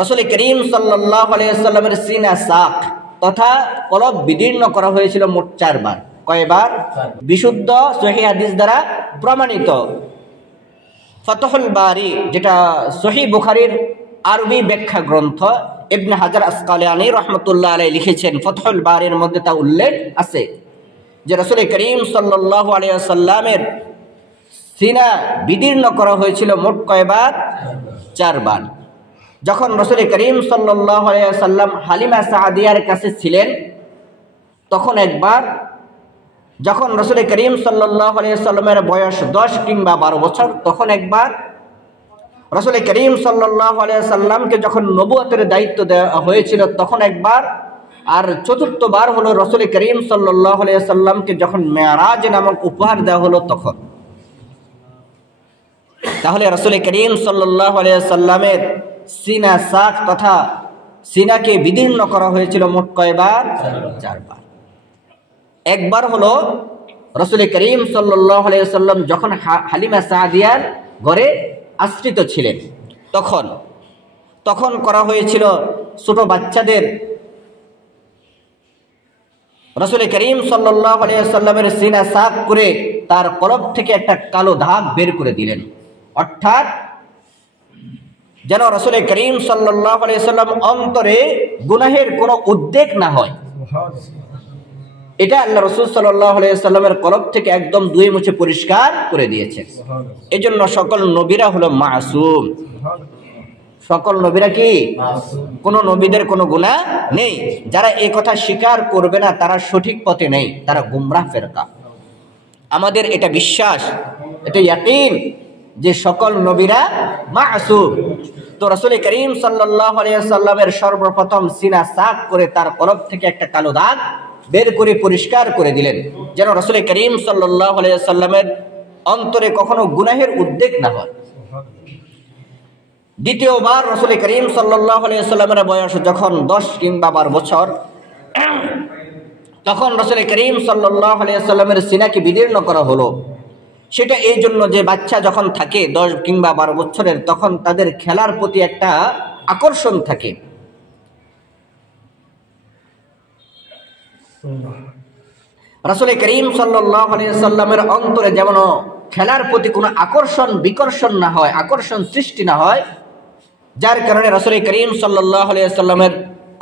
রাসূল করিম সাল্লাল্লাহু আলাইহি ওয়াসাল্লামের সিনা সাক তথা কলব বিদীর্ণ করা হয়েছিল মোট 4 বার। কয়বার? বিশুদ্ধ সহিহ হাদিস দ্বারা প্রমাণিত ফাতহুল বারি, যেটা সহিহ বুখারীর আরবি ব্যাখ্যা গ্রন্থ, ইবনে হাজার আসকালানী রাহমাতুল্লাহ আলাইহি লিখেছেন, ফাতহুল বারির মধ্যে তা উল্লেখ আছে যে রাসূল করিম সাল্লাল্লাহু আলাইহি ওয়াসাল্লামের সিনা বিদীর্ণ করা হয়েছিল মোট কয়বার? 4 বার। যখন রাসূল করিম সাল্লাল্লাহু আলাইহি ওয়াসাল্লাম হালিমা সাদিয়ার কাছে ছিলেন তখন একবার, যখন রাসূল করিম সাল্লাল্লাহু আলাইহি ওয়াসাল্লামের বয়স 10 কিংবা 12 বছর তখন একবার, রাসূল করিম সাল্লাল্লাহু আলাইহি ওয়াসাল্লামকে যখন নবুয়তের দায়িত্ব দেওয়া হয়েছিল তখন একবার, আর চতুর্থবার হলো রাসূল করিম সাল্লাল্লাহু আলাইহি ওয়াসাল্লামকে যখন মেরাজ নামক উপহার দেওয়া হলো তখন। তাহলে রাসূল করিম সাল্লাল্লাহু আলাইহি ওয়াসাল্লামের সিনা সাক তথা সিনাকে বিদীর্ণ করা হয়েছিল মোট কয়বার? 4 বার। একবার হলো রাসূল করিম সাল্লাল্লাহু আলাইহি ওয়াসাল্লাম যখন হালিমা সাদিয়ার ঘরে আশ্রিত ছিলেন তখন করা হয়েছিল ছোট বাচ্চাদের রাসূল করিম সাল্লাল্লাহু আলাইহি ওয়াসাল্লামের সিনা সাফ করে তার কলব থেকে একটা কালো দাগ বের করে দিলেন, অর্থাৎ যেন রাসূল করিম সাল্লাল্লাহু আলাইহি ওয়াসাল্লাম অন্তরে গুনাহের কোনো উদ্বেগ না হয়। এটা আল্লাহ রাসূল সাল্লাল্লাহু আলাইহি ওয়াসাল্লামের কলব থেকে একদম ধুয়ে মুছে পরিষ্কার করে দিয়েছেন। এজন্য সকল নবীরা হলো মাসুম। সকল নবীরা কি মাসুম? কোন নবীদের কোনো গুনাহ নেই। যারা এই কথা স্বীকার করবে না তারা সঠিক পথে নেই, তারা গুমরাহ ফেরকা। আমাদের এটা বিশ্বাস, এটা ইয়াকিন যে সকল নবীরা মাসুম। তো রাসূল করিম সাল্লাল্লাহু আলাইহি ওয়াসাল্লামের সর্বপ্রথম সিনা সাফ করে তার কলব থেকে একটা কালো দাগ বের করে পরিষ্কার করে দিলেন, যেন রাসূল করিম সাল্লাল্লাহু আলাইহি ওয়াসাল্লামের অন্তরে কখনো গুনাহের উদ্বেগ না হয়। দ্বিতীয়বার রাসূল করিম সাল্লাল্লাহু আলাইহি ওয়াসাল্লামের বয়স যখন 10 কিংবা 12 বছর তখন রাসূল করিম সাল্লাল্লাহু আলাইহি ওয়াসাল্লামের সিনাকে বিদীর্ণ করা হলো। সেটা এই জন্য যে বাচ্চা যখন থাকে 10 কিংবা 12 বছরের তখন তাদের খেলার প্রতি একটা আকর্ষণ থাকে। রাসূল করিম সাল্লাল্লাহু আলাইহি ওয়াসাল্লামের অন্তরে যেমন খেলার প্রতি কোনো আকর্ষণ বিকর্ষণ না হয়, আকর্ষণ সৃষ্টি না হয়, যার কারণে রাসূল করিম সাল্লাল্লাহু আলাইহি ওয়াসাল্লামের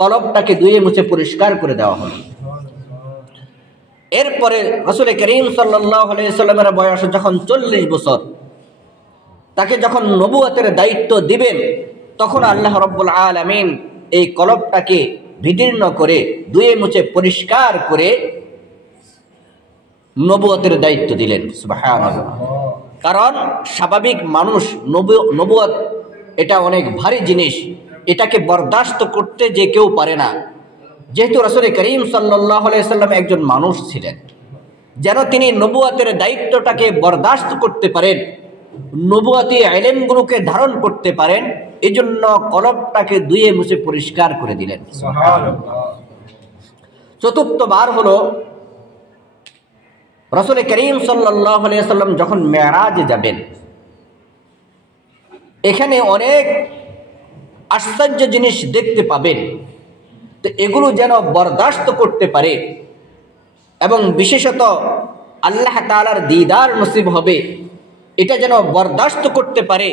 কলবটাকে ধুয়ে মুছে পরিষ্কার করে দেওয়া হলো। এরপরে রাসূল করিম সাল্লাল্লাহু আলাইহি ওয়াসাল্লামের বয়স যখন 40 বছর, তাকে যখন নবুয়তের দায়িত্ব দিবেন তখন আল্লাহ রাব্বুল আলামিন এই কলবটাকে বিদীর্ণ করে ধুয়ে মুছে পরিষ্কার করে নবুয়তের দায়িত্ব দিলেন। সুবহানাল্লাহ। কারণ স্বাভাবিক মানুষ নবুয়ত এটা অনেক ভারী জিনিস, এটাকে বরদাস্ত করতে যে কেউ পারে না। যেহেতু রাসূল করিম সাল্লাল্লাহু আলাইহি ওয়াসাল্লাম একজন মানুষ ছিলেন, যেন তিনি নবুয়তের দায়িত্বটাকে বরদাস্ত করতে পারেন, নবুয়তি ইলমগুলোকে ধারণ করতে পারেন, এজন্য কলবটাকে ধুয়ে মুছে পরিষ্কার করে দিলেন। সুবহানাল্লাহ। চতুর্থবার হলো রাসূল করিম সাল্লাল্লাহু আলাইহি ওয়াসাল্লাম যখন মেরাজে যাবেন, এখানে অনেক আশ্চর্য জিনিস দেখতে পাবেন। তো এগুলো যেন বরদাস্ত করতে পারে এবং বিশেষত আল্লাহ তাআলার দিদার নসিব হবে, এটা যেন বরদাস্ত করতে পারে,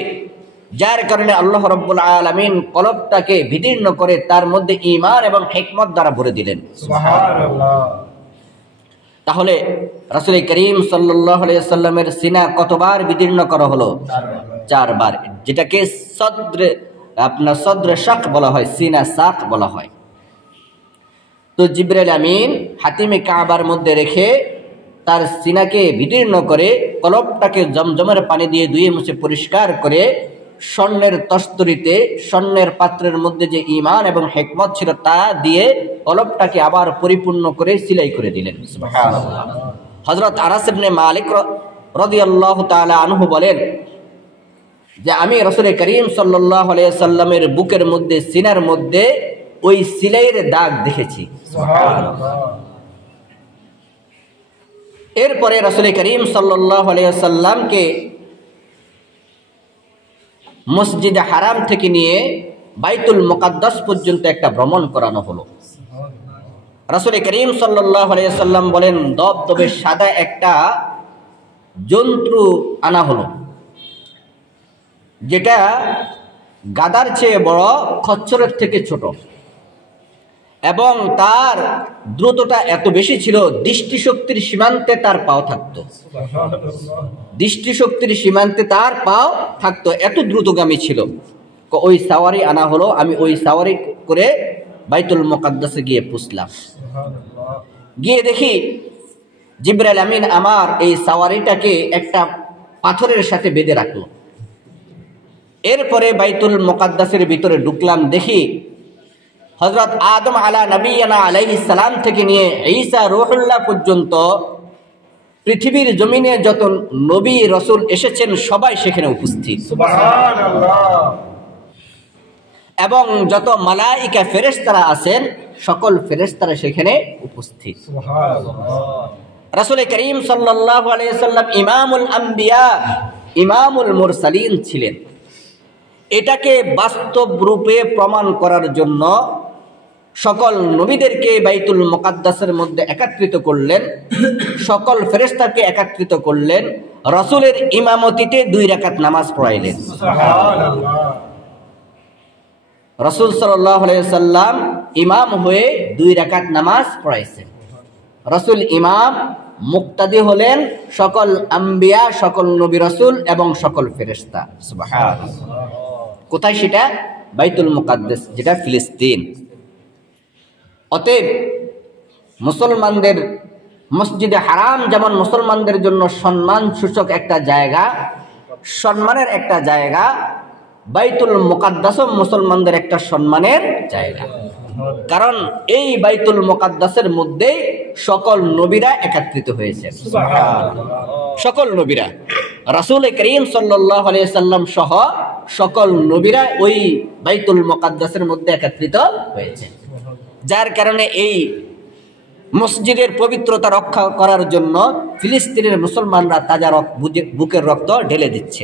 যার কারণে আল্লাহ রাব্বুল আলামিন কলবটাকে বিদীর্ণ করে তার মধ্যে ঈমান এবং হিকমত দ্বারা ভরে দিলেন। সুবহানাল্লাহ। তাহলে রাসূল করিম সাল্লাল্লাহু আলাইহি ওয়াসাল্লামের সিনা কতবার বিদীর্ণ করা হলো? 4 বার, যেটাকে সদর শাক বলা হয়, সিনা সাক বলা হয়। তো জিবরাইল আমিন হাতিমে কাবার মধ্যে রেখে তার সিনাকে বিদীর্ণ করে কলবটাকে জমজমের পানি দিয়ে ধুয়ে মুছে পরিষ্কার করে স্বর্ণের তস্তরিতে, স্বর্ণের পাত্রের মধ্যে যে ঈমান এবং হিকমত ছিল তা দিয়ে কলবটাকে আবার পরিপূর্ণ করে সিলাই করে দিলেন। সুবহানাল্লাহ। হযরত আনাস ইবনে মালিক রাদিয়াল্লাহু তাআলা আনহু বলেন যে আমি রাসূল করিম সাল্লাল্লাহু আলাইহি ওয়াসাল্লামের বুকের মধ্যে, সিনার মধ্যে ওই সিলাইয়ের দাগ দেখেছি। সুবহানাল্লাহ। এরপরে রাসূল করিম সাল্লাল্লাহু আলাইহি ওয়াসাল্লামকে মসজিদে হারাম থেকে নিয়ে বাইতুল মুকাদ্দাস পর্যন্ত একটা ভ্রমণ করানো হলো। রাসূল করিম সাল্লাল্লাহু আলাইহি ওয়াসাল্লাম বলেন, দবদবে সাদা একটা জন্তু আনা হলো, যেটা গাদার চেয়ে বড়, খচ্চরের থেকে ছোট, এবং তার দ্রুততা এত বেশি ছিল, দৃষ্টিশক্তির সীমান্তে তার পাও থাকতো। দৃষ্টিশক্তির সীমান্তে তার পাও থাকতো, এত দ্রুতগামী ছিল। ওই সাওয়ারি আনা হলো, আমি ওই সাওয়ারি করে বাইতুল মুকাদ্দাসে গিয়ে পৌঁছলাম। গিয়ে দেখি জিবরাইল আমিন আমার এই সাওয়ারিটাকে একটা পাথরের সাথে বেঁধে রাখলো। এরপরে বাইতুল মুকাদ্দাসের ভিতরে ঢুকলাম, দেখি হযরত আদম আলা নবিয়ানা আলাইহিস সালাম থেকে নিয়ে ঈসা রূহুল্লাহ পর্যন্ত পৃথিবীর জমিনে যত নবী রাসূল এসেছেন সবাই সেখানে উপস্থিত, সুবহানাল্লাহ। এবং যত মালায়েকা ফেরেশতারা আছেন সকল ফেরেশতারা সেখানে উপস্থিত, সুবহানাল্লাহ। রাসূল করিম সাল্লাল্লাহু আলাইহি ওয়াসাল্লাম ইমামুল আম্বিয়া, ইমামুল মুরসালিন ছিলেন। এটাকে বাস্তব রূপে প্রমাণ করার জন্য সকল নবীদেরকে বাইতুল মুকাদ্দাসের মধ্যে একত্রিত করলেন, সকল ফেরেশতাকে একত্রিত করলেন, রাসূলের ইমামতিতে 2 রাকাত নামাজ পড়াইলেন, সুবহানাল্লাহ। রাসূল সাল্লাল্লাহু আলাইহি ওয়াসাল্লাম ইমাম হয়ে 2 রাকাত নামাজ পড়াইছেন। রাসূল ইমাম, মুক্তাদি হলেন সকল আম্বিয়া, সকল নবী রাসূল এবং সকল ফেরেশতা, সুবহানাল্লাহ। কোথায় সেটা? বাইতুল মুকাদ্দাস, যেটা ফিলিস্তিন। অতএব মুসলমানদের মসজিদে হারাম যেমন মুসলমানদের জন্য সম্মান সূচক একটা জায়গা, সম্মানের একটা জায়গা, বাইতুল মুকাদ্দাসও মুসলমানদের একটা সম্মানের জায়গা। কারণ এই বাইতুল মুকাদ্দাসের মধ্যে সকল নবীরা একত্রিত হয়েছে, সকল নবীরা, রাসূল করিম সাল্লাল্লাহু আলাইহি ওয়াসাল্লাম সহ সকল নবীরা ওই বাইতুল মুকাদ্দাসের মধ্যে একত্রিত হয়েছে। যার কারণে এই মসজিদের পবিত্রতা রক্ষা করার জন্য ফিলিস্তিনের মুসলমানরা তাজা বুকের রক্ত ঢেলে দিচ্ছে,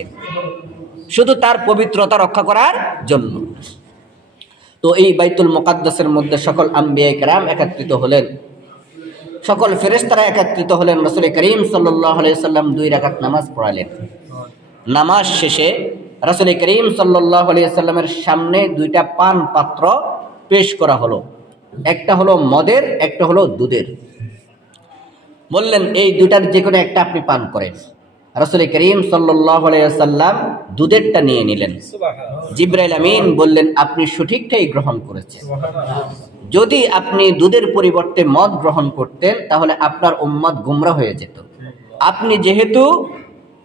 শুধু তার পবিত্রতা রক্ষা করার জন্য। তো এই বাইতুল মুকাদ্দাসের মধ্যে সকল আম্বিয়া কেরাম একত্রিত হলেন, সকল ফেরেশতারা একত্রিত হলেন। রাসূল করিম সাল্লাল্লাহু আলাইহি ওয়াসাল্লাম 2 রাকাত নামাজ পড়ালেন। নামাজ শেষে রাসূল করিম সাল্লাল্লাহু আলাইহি ওয়াসাল্লামের সামনে 2টা পান পাত্র পেশ করা হলো, একটা হলো মদের, একটা হলো দুধের। বললেন এই দুটার যে কোনো একটা আপনি পান করেন। রাসূল করিম সাল্লাল্লাহু আলাইহি ওয়াসাল্লাম দুধেরটা নিয়ে নিলেন। জিবরাইল আমিন বললেন আপনি সঠিকটাই গ্রহণ করেছেন। যদি আপনি দুধের পরিবর্তে মদ গ্রহণ করতেন তাহলে আপনার উম্মত গোমরা হয়ে যেত। আপনি যেহেতু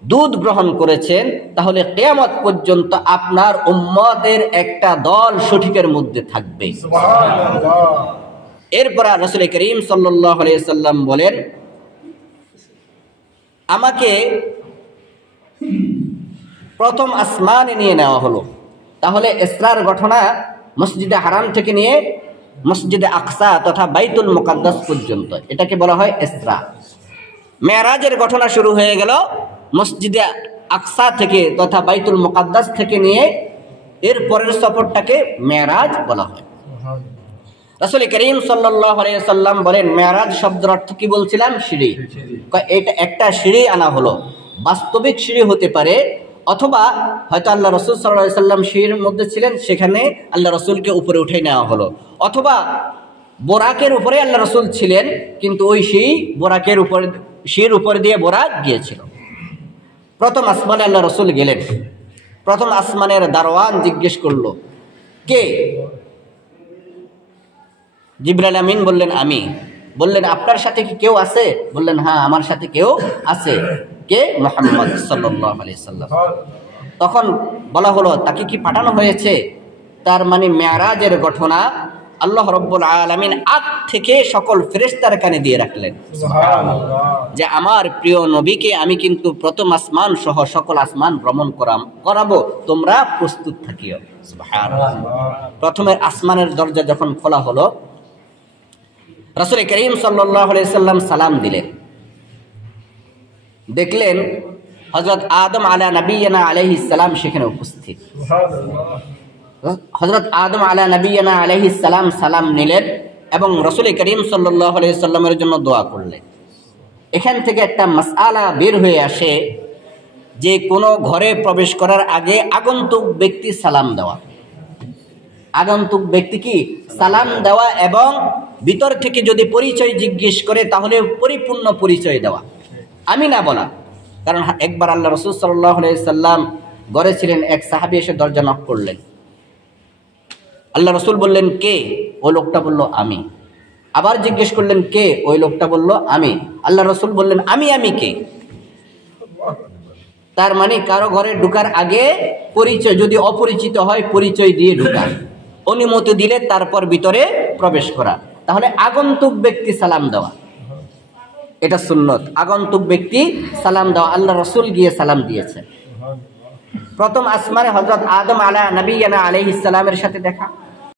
দুধ গ্রহণ করেছেন তাহলে কিয়ামত পর্যন্ত আপনার উম্মতের একটা দল সঠিকের মধ্যে থাকবে, সুবহানাল্লাহ। এরপর রাসূল করিম সাল্লাল্লাহু আলাইহি ওয়াসাল্লাম বলেন আমাকে প্রথম আসমানে নিয়ে নেওয়া হলো। তাহলে ইসরার ঘটনা মসজিদে হারাম থেকে নিয়ে মসজিদে আকসা তথা বাইতুল মুকাদ্দাস পর্যন্ত, এটাকে বলা হয় ইসরা। মেরাজের ঘটনা শুরু হয়ে গেল মসজিদে আকসা থেকে তথা বাইতুল মুকাদ্দাস থেকে নিয়ে এর পরের সফরটাকে মেরাজ বলা হয়। রাসূল করিম সাল্লাল্লাহু আলাইহি ওয়াসাল্লাম বলেন মেরাজ শব্দের অর্থ কি বলছিলাম? সিঁড়ি। এটা একটা সিঁড়ি আনা হলো, বাস্তবিক সিঁড়ি হতে পারে অথবা হয়তো আল্লাহ রাসূল সাল্লাল্লাহু আলাইহি ওয়াসাল্লাম সিঁড়ির মধ্যে ছিলেন, সেখানে আল্লাহ রাসূলকে উপরে উঠে নেওয়া হলো, অথবা বোরাকের উপরে আল্লাহ রাসূল ছিলেন কিন্তু ওই বোরাকের উপর, সিঁড়ির উপর দিয়ে বোরাক গিয়েছিল। প্রথম আসমানে আল্লাহ রাসূল গেলেন। প্রথম আসমানের দারওয়ান জিজ্ঞেস করলো কে? জিবরাইল আমিন বললেন আমি। বললেন আপনার সাথে কি কেউ আছে? বললেন হ্যাঁ আমার সাথে কেউ আছে। কে? মুহাম্মদ সাল্লাল্লাহু আলাইহি সাল্লাম। তখন বলা হলো তাকে কি পাঠানো হয়েছে? তার মানে মেরাজের ঘটনা আল্লাহ রাব্বুল আলামিন আগ থেকে সকল ফেরেশতার কানে দিয়ে রাখলেন, সুবহানাল্লাহ, যে আমার প্রিয় নবীকে আমি কিন্তু প্রথম আসমান সহ সকল আসমান ভ্রমণ করাবো, তোমরা প্রস্তুত থাকিও, সুবহানাল্লাহ। প্রথমের আসমানের দরজা যখন খোলা হলো রাসূল করিম সাল্লাল্লাহু আলাইহি সাল্লাম সালাম দিলেন। দেখলেন হযরত আদম আলা নবিয়ানা আলাইহিস সালাম সেখানে উপস্থিত। হযরত আদম আলা নবিয়ানা আলাইহিস সালাম সালাম নিলেন এবং রাসূল করিম সাল্লাল্লাহু আলাইহি সাল্লামের জন্য দোয়া করলেন। এখান থেকে একটা মাসআলা বের হয়ে আসে যে কোনো ঘরে প্রবেশ করার আগে আগন্তুক ব্যক্তি সালাম দেওয়া, আগন্তুক ব্যক্তি কি সালাম দেওয়া, এবং ভিতর থেকে যদি পরিচয় জিজ্ঞেস করে তাহলে পরিপূর্ণ পরিচয় দেওয়া, আমি না বলা। কারণ একবার আল্লাহ রাসূল সাল্লাল্লাহু আলাইহি সাল্লাম ঘরে ছিলেন, এক সাহাবী এসে দরজা নক করলেন। আল্লাহ রাসূল বললেন কে? ওই লোকটা বলল আমি। আবার জিজ্ঞেস করলেন কে? ওই লোকটা বলল আমি। আল্লাহ রাসূল বললেন আমি কে? তার মানে কারো ঘরে ঢোকার আগে পরিচয়, যদি অপরিচিত হয় পরিচয় দিয়ে ঢোকা, অনুমতি দিলে তারপর ভিতরে প্রবেশ করা। তাহলে আগন্তুক ব্যক্তি সালাম দেওয়া, এটা সুন্নত। আগন্তুক ব্যক্তি সালাম দেওয়া, আল্লাহ রাসূল গিয়ে সালাম দিয়েছে। প্রথম আসমানে হযরত আদম আলা নবিয়ানা আলাইহিস সালামের সাথে দেখা,